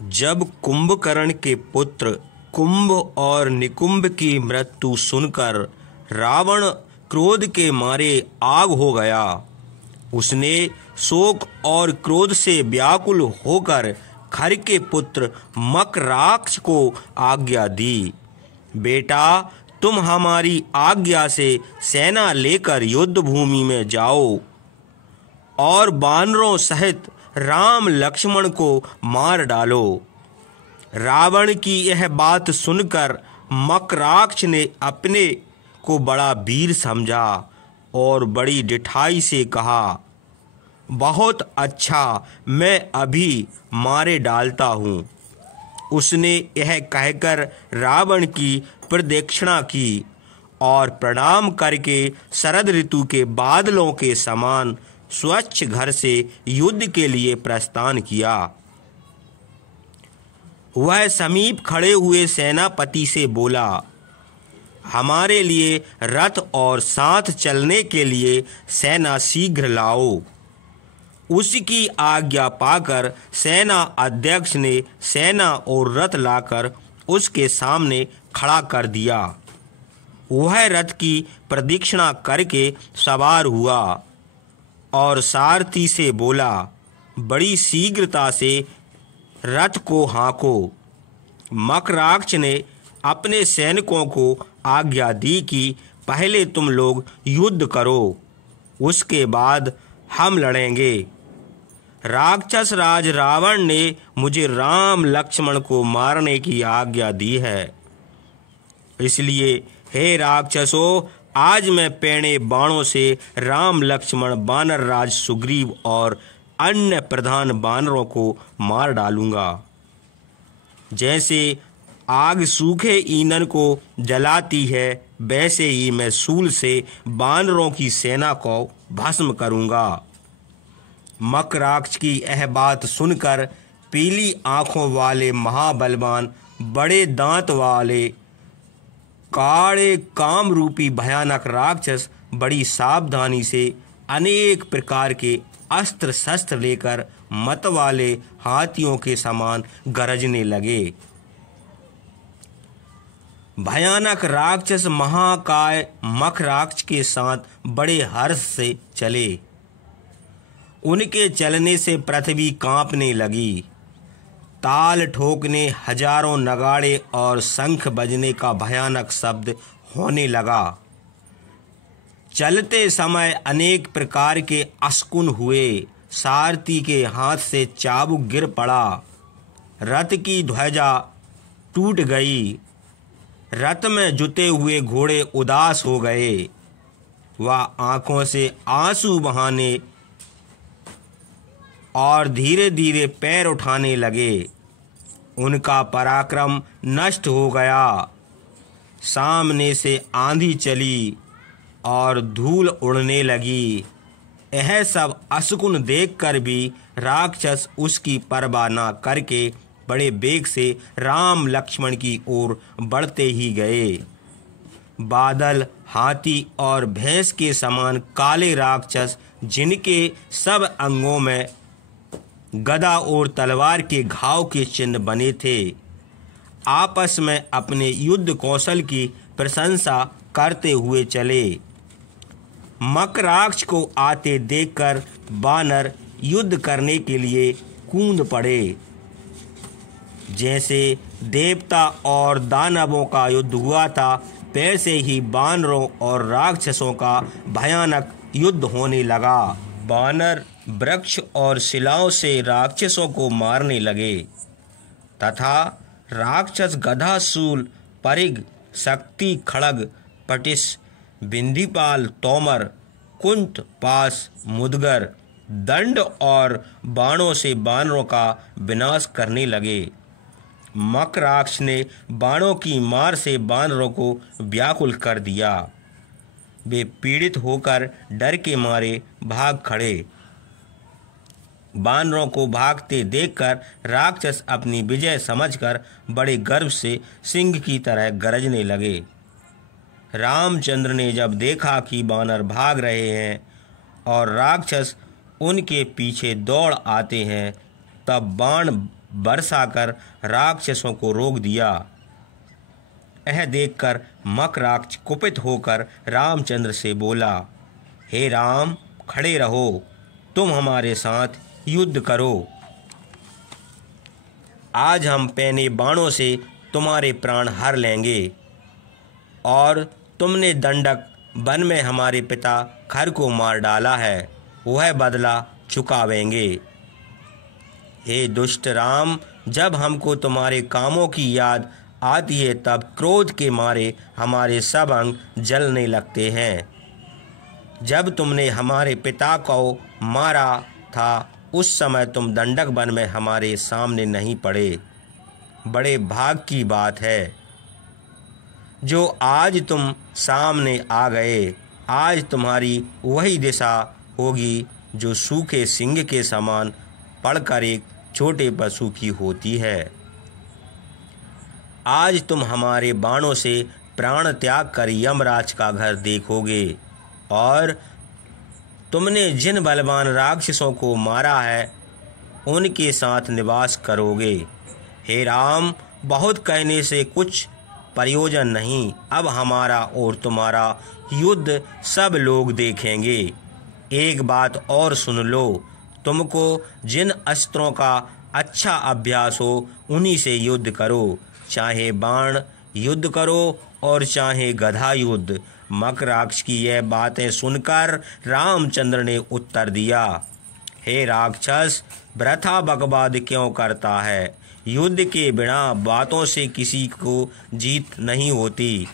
जब कुंभकर्ण के पुत्र कुंभ और निकुंभ की मृत्यु सुनकर रावण क्रोध के मारे आग हो गया। उसने शोक और क्रोध से व्याकुल होकर खर के पुत्र मकराक्ष को आज्ञा दी, बेटा तुम हमारी आज्ञा से सेना लेकर युद्ध भूमि में जाओ और वानरों सहित राम लक्ष्मण को मार डालो। रावण की यह बात सुनकर मकराक्ष ने अपने को बड़ा वीर समझा और बड़ी डिठाई से कहा, बहुत अच्छा, मैं अभी मारे डालता हूँ। उसने यह कहकर रावण की प्रदक्षिणा की और प्रणाम करके शरद ऋतु के बादलों के समान स्वच्छ घर से युद्ध के लिए प्रस्थान किया। वह समीप खड़े हुए सेनापति से बोला, हमारे लिए रथ और साथ चलने के लिए सेना शीघ्र लाओ। उसकी आज्ञा पाकर सेना अध्यक्ष ने सेना और रथ लाकर उसके सामने खड़ा कर दिया। वह रथ की प्रदक्षिणा करके सवार हुआ और सारथी से बोला, बड़ी शीघ्रता से रथ को हाँको। मकराक्ष ने अपने सैनिकों को आज्ञा दी कि पहले तुम लोग युद्ध करो, उसके बाद हम लड़ेंगे। राक्षस राज रावण ने मुझे राम लक्ष्मण को मारने की आज्ञा दी है, इसलिए हे राक्षसों, आज मैं पैने बाणों से राम लक्ष्मण वानर राज सुग्रीव और अन्य प्रधान वानरों को मार डालूंगा। जैसे आग सूखे ईंधन को जलाती है, वैसे ही मैं शूल से वानरों की सेना को भस्म करूंगा। मकराक्ष की यह बात सुनकर पीली आंखों वाले महाबलवान, बड़े दांत वाले काले काम रूपी भयानक राक्षस बड़ी सावधानी से अनेक प्रकार के अस्त्र शस्त्र लेकर मत वाले हाथियों के समान गरजने लगे। भयानक राक्षस महाकाय मकराक्ष के साथ बड़े हर्ष से चले। उनके चलने से पृथ्वी कांपने लगी। ताल ठोकने, हजारों नगाड़े और शंख बजने का भयानक शब्द होने लगा। चलते समय अनेक प्रकार के अशकुन हुए। सारथी के हाथ से चाबुक गिर पड़ा। रथ की ध्वजा टूट गई। रथ में जुते हुए घोड़े उदास हो गए। वह आंखों से आंसू बहाने और धीरे धीरे पैर उठाने लगे। उनका पराक्रम नष्ट हो गया। सामने से आंधी चली और धूल उड़ने लगी। यह सब अशकुन देखकर भी राक्षस उसकी परवाह न करके बड़े वेग से राम लक्ष्मण की ओर बढ़ते ही गए। बादल, हाथी और भैंस के समान काले राक्षस, जिनके सब अंगों में गदा और तलवार के घाव के चिन्ह बने थे, आपस में अपने युद्ध कौशल की प्रशंसा करते हुए चले। मकराक्ष को आते देखकर वानर युद्ध करने के लिए कूद पड़े। जैसे देवता और दानवों का युद्ध हुआ था, वैसे ही वानरों और राक्षसों का भयानक युद्ध होने लगा। वानर वृक्ष और शिलाओं से राक्षसों को मारने लगे तथा राक्षस गदा, शूल, परिघ, शक्ति, खड्ग, पटिश, बिंदीपाल, तोमर, कुंत, पास, मुदगर, दंड और बाणों से वानरों का विनाश करने लगे। मकराक्ष ने बाणों की मार से वानरों को व्याकुल कर दिया। वे पीड़ित होकर डर के मारे भाग खड़े। वानरों को भागते देखकर राक्षस अपनी विजय समझकर बड़े गर्व से सिंह की तरह गरजने लगे। रामचंद्र ने जब देखा कि वानर भाग रहे हैं और राक्षस उनके पीछे दौड़ आते हैं, तब बाण बरसाकर राक्षसों को रोक दिया। यह देखकर मकराक्ष कुपित होकर रामचंद्र से बोला, हे राम, खड़े रहो, तुम हमारे साथ युद्ध करो। आज हम पैने बाणों से तुम्हारे प्राण हर लेंगे और तुमने दंडक वन में हमारे पिता खर को मार डाला है, वह बदला चुकावेंगे। हे दुष्ट राम, जब हमको तुम्हारे कामों की याद आती है तब क्रोध के मारे हमारे सब अंग जलने लगते हैं। जब तुमने हमारे पिता को मारा था उस समय तुम दंडक वन में हमारे सामने नहीं पड़े। बड़े भाग की बात है जो आज तुम सामने आ गए। आज तुम्हारी वही दिशा होगी जो सूखे सिंह के समान पड़कर एक छोटे पशु की होती है। आज तुम हमारे बाणों से प्राण त्याग कर यमराज का घर देखोगे और तुमने जिन बलवान राक्षसों को मारा है उनके साथ निवास करोगे। हे राम, बहुत कहने से कुछ प्रयोजन नहीं, अब हमारा और तुम्हारा युद्ध सब लोग देखेंगे। एक बात और सुन लो, तुमको जिन अस्त्रों का अच्छा अभ्यास हो उन्हीं से युद्ध करो, चाहे बाण युद्ध करो और चाहे गधा युद्ध। मकराक्ष की यह बातें सुनकर रामचंद्र ने उत्तर दिया, हे राक्षस, वृथा बकवाद क्यों करता है? युद्ध के बिना बातों से किसी को जीत नहीं होती।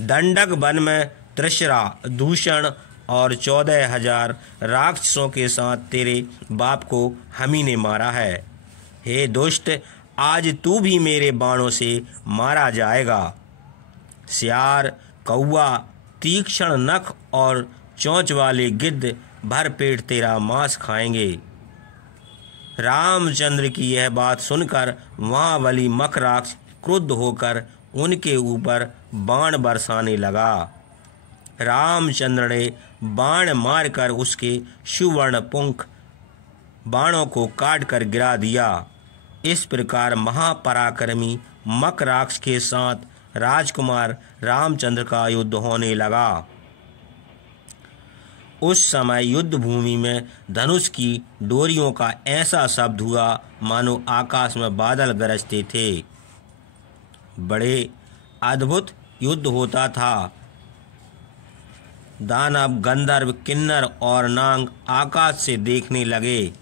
दंडक वन में त्रिशरा, दूषण और 14,000 राक्षसों के साथ तेरे बाप को हम ही ने मारा है। हे दुष्ट, आज तू भी मेरे बाणों से मारा जाएगा। सियार, कौवा, तीक्ष्ण नख और चोंच वाले गिद्ध भर पेट तेरा मांस खाएंगे। रामचंद्र की यह बात सुनकर महाबली मकराक्ष क्रुद्ध होकर उनके ऊपर बाण बरसाने लगा। रामचंद्र ने बाण मारकर उसके सुवर्ण पुंख बाणों को काट कर गिरा दिया। इस प्रकार महापराक्रमी मकराक्ष के साथ राजकुमार रामचंद्र का युद्ध होने लगा। उस समय युद्ध भूमि में धनुष की डोरियों का ऐसा शब्द हुआ मानो आकाश में बादल गरजते थे। बड़े अद्भुत युद्ध होता था। दानव, गंधर्व, किन्नर और नाग आकाश से देखने लगे।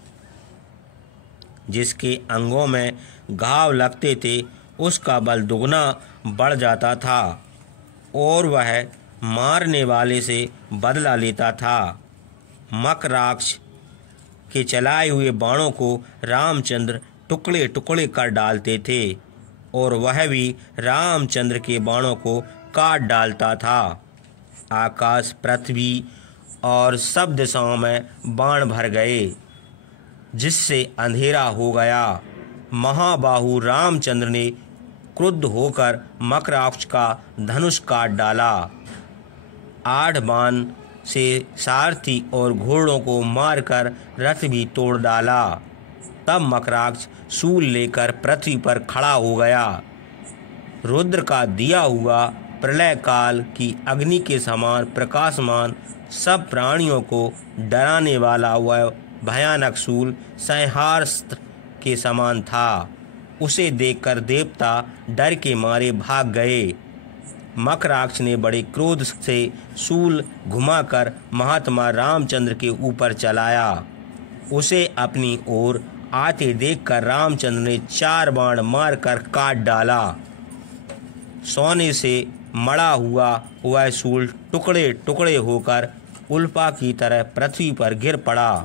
जिसके अंगों में घाव लगते थे उसका बल दुगना बढ़ जाता था और वह मारने वाले से बदला लेता था। मकराक्ष के चलाए हुए बाणों को रामचंद्र टुकड़े टुकड़े कर डालते थे और वह भी रामचंद्र के बाणों को काट डालता था। आकाश, पृथ्वी और सब दिशाओं में बाण भर गए, जिससे अंधेरा हो गया। महाबाहु रामचंद्र ने क्रुद्ध होकर मकराक्ष का धनुष काट डाला। 8 बाण से सारथी और घोड़ों को मारकर रथ भी तोड़ डाला। तब मकराक्ष शूल लेकर पृथ्वी पर खड़ा हो गया। रुद्र का दिया हुआ प्रलय काल की अग्नि के समान प्रकाशमान, सब प्राणियों को डराने वाला वह भयानक शूल संहारास्त्र के समान था। उसे देखकर देवता डर के मारे भाग गए। मकराक्ष ने बड़े क्रोध से शूल घुमाकर महात्मा रामचंद्र के ऊपर चलाया। उसे अपनी ओर आते देखकर रामचंद्र ने 4 बाण मारकर काट डाला। सोने से मड़ा हुआ वह शूल टुकड़े टुकड़े होकर उल्फा की तरह पृथ्वी पर गिर पड़ा।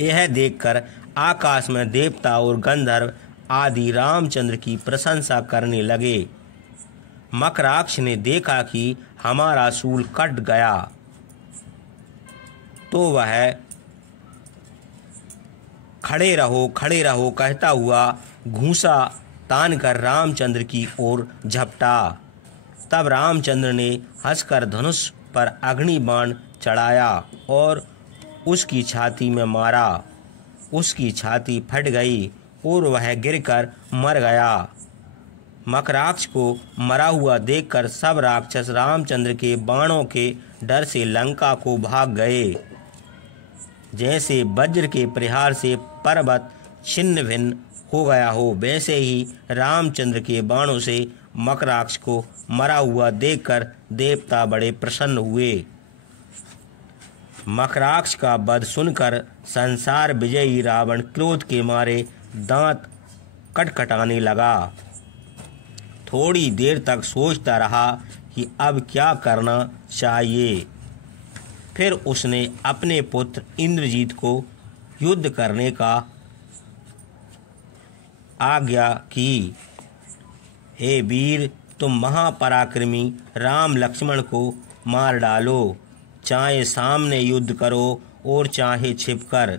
यह देखकर आकाश में देवता और गंधर्व आदि रामचंद्र की प्रशंसा करने लगे। मकराक्ष ने देखा कि हमारा शूल कट गया तो वह खड़े रहो कहता हुआ घूंसा तानकर रामचंद्र की ओर झपटा। तब रामचंद्र ने हंसकर धनुष पर अग्नि बाण चढ़ाया और उसकी छाती में मारा। उसकी छाती फट गई, और वह गिरकर मर गया। मकराक्ष को मरा हुआ देखकर सब राक्षस रामचंद्र के बाणों के डर से लंका को भाग गए। जैसे वज्र के प्रहार से पर्वत छिन्न भिन्न हो गया हो, वैसे ही रामचंद्र के बाणों से मकराक्ष को मरा हुआ देखकर देवता बड़े प्रसन्न हुए। मकराक्ष का वध सुनकर संसार विजयी रावण क्रोध के मारे दांत कटकटाने लगा। थोड़ी देर तक सोचता रहा कि अब क्या करना चाहिए। फिर उसने अपने पुत्र इंद्रजीत को युद्ध करने का आज्ञा की। हे वीर, तुम महापराक्रमी राम लक्ष्मण को मार डालो, चाहे सामने युद्ध करो और चाहे छिपकर।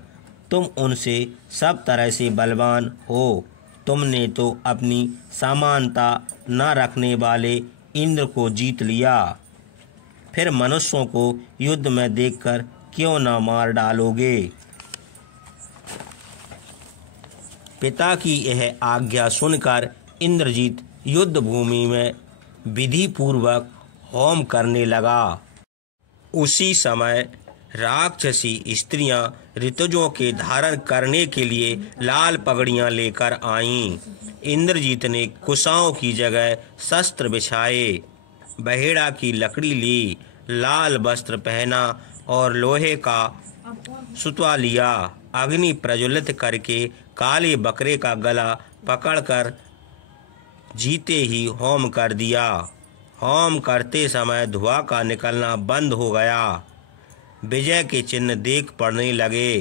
तुम उनसे सब तरह से बलवान हो। तुमने तो अपनी समानता न रखने वाले इंद्र को जीत लिया, फिर मनुष्यों को युद्ध में देखकर क्यों न मार डालोगे। पिता की यह आज्ञा सुनकर इंद्रजीत युद्ध भूमि में विधि पूर्वक होम करने लगा। उसी समय राक्षसी स्त्रियां ऋतुजों के धारण करने के लिए लाल पगड़ियां लेकर आईं। इंद्रजीत ने कुशाओं की जगह शस्त्र बिछाए, बहेड़ा की लकड़ी ली, लाल वस्त्र पहना और लोहे का सुतवा लिया। अग्नि प्रज्वलित करके काले बकरे का गला पकड़कर जीते ही होम कर दिया। होम करते समय धुआं का निकलना बंद हो गया। विजय के चिन्ह देख पड़ने लगे।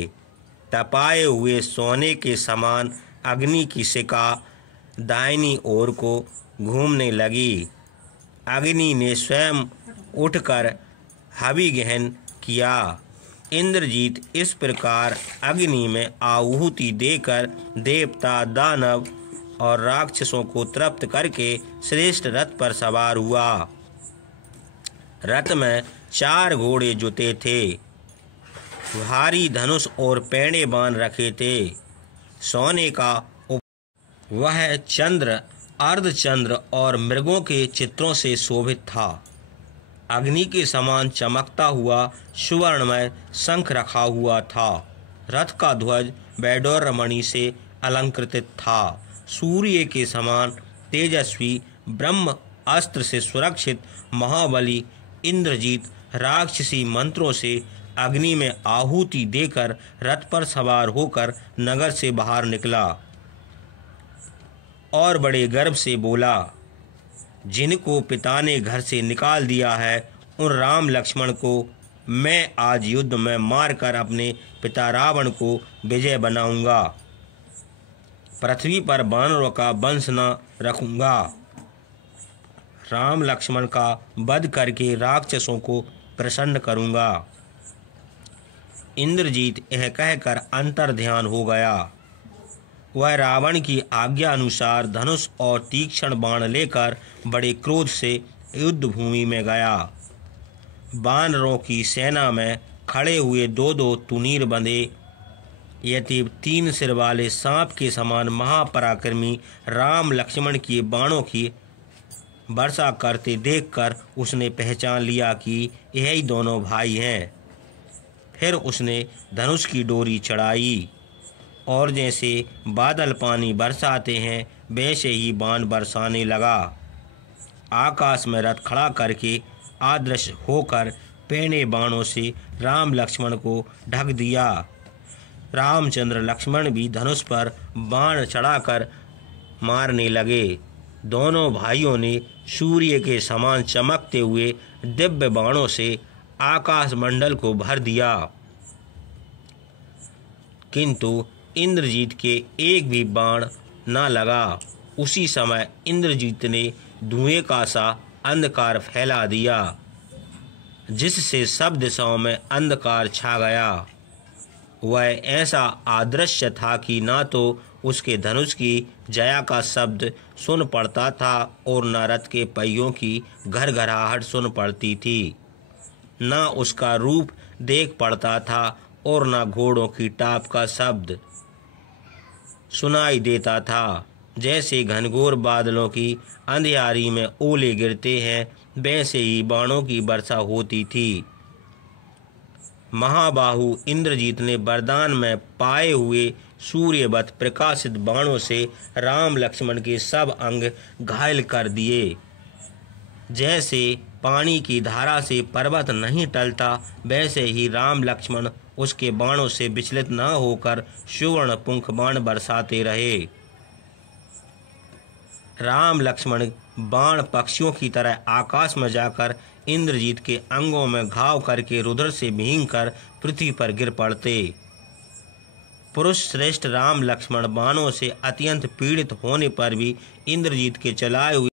तपाए हुए सोने के समान अग्नि की शिखा दाहिनी ओर को घूमने लगी। अग्नि ने स्वयं उठकर हवि ग्रहण किया। इंद्रजीत इस प्रकार अग्नि में आहुति देकर देवता, दानव और राक्षसों को तृप्त करके श्रेष्ठ रथ पर सवार हुआ। रथ में 4 घोड़े जुते थे, भारी धनुष और पैणे बांध रखे थे। सोने का वह चंद्र, अर्धचंद्र और मृगों के चित्रों से शोभित था। अग्नि के समान चमकता हुआ सुवर्णमय शंख रखा हुआ था। रथ का ध्वज वैडूर्य मणि से अलंकृत था। सूर्य के समान तेजस्वी ब्रह्म अस्त्र से सुरक्षित महाबली इंद्रजीत राक्षसी मंत्रों से अग्नि में आहुति देकर रथ पर सवार होकर नगर से बाहर निकला और बड़े गर्व से बोला, जिनको पिता ने घर से निकाल दिया है, उन राम लक्ष्मण को मैं आज युद्ध में मारकर अपने पिता रावण को विजय बनाऊंगा। पृथ्वी पर वानरों का वंश न रखूंगा। राम लक्ष्मण का वध करके राक्षसों को प्रसन्न करूंगा। इंद्रजीत यह कहकर अंतर्ध्यान हो गया। वह रावण की आज्ञा अनुसार धनुष और तीक्ष्ण बाण लेकर बड़े क्रोध से युद्ध भूमि में गया। वानरों की सेना में खड़े हुए 2-2 तुनीर बंधे यति 3 सिर वाले सांप के समान महापराक्रमी राम लक्ष्मण के बाणों की वर्षा करते देखकर उसने पहचान लिया कि यही दोनों भाई हैं। फिर उसने धनुष की डोरी चढ़ाई और जैसे बादल पानी बरसाते हैं वैसे ही बाण बरसाने लगा। आकाश में रथ खड़ा करके अदृश्य होकर पैने बाणों से राम लक्ष्मण को ढक दिया। रामचंद्र लक्ष्मण भी धनुष पर बाण चढ़ाकर मारने लगे। दोनों भाइयों ने सूर्य के समान चमकते हुए दिव्य बाणों से आकाश मंडल को भर दिया, किंतु इंद्रजीत के एक भी बाण न लगा। उसी समय इंद्रजीत ने धुएं का सा अंधकार फैला दिया, जिससे सब दिशाओं में अंधकार छा गया। वह ऐसा अदृश्य था कि ना तो उसके धनुष की जया का शब्द सुन पड़ता था और न रथ के पहियों की घरघराहट सुन पड़ती थी, न उसका रूप देख पड़ता था और न घोड़ों की टाप का शब्द सुनाई देता था। जैसे घनघोर बादलों की अंधियारी में ओले गिरते हैं, वैसे ही बाणों की वर्षा होती थी। महाबाहु इंद्रजीत ने वरदान में पाए हुए सूर्यवत प्रकाशित बाणों से राम लक्ष्मण के सब अंग घायल कर दिए। जैसे पानी की धारा से पर्वत नहीं टलता, वैसे ही राम लक्ष्मण उसके बाणों से विचलित न होकर सुवर्ण पुंख बाण बरसाते रहे। राम लक्ष्मण बाण पक्षियों की तरह आकाश में जाकर इंद्रजीत के अंगों में घाव करके रुधिर से भीग कर पृथ्वी पर गिर पड़ते। पुरुष श्रेष्ठ राम लक्ष्मण बाणों से अत्यंत पीड़ित होने पर भी इंद्रजीत के चलाए हुए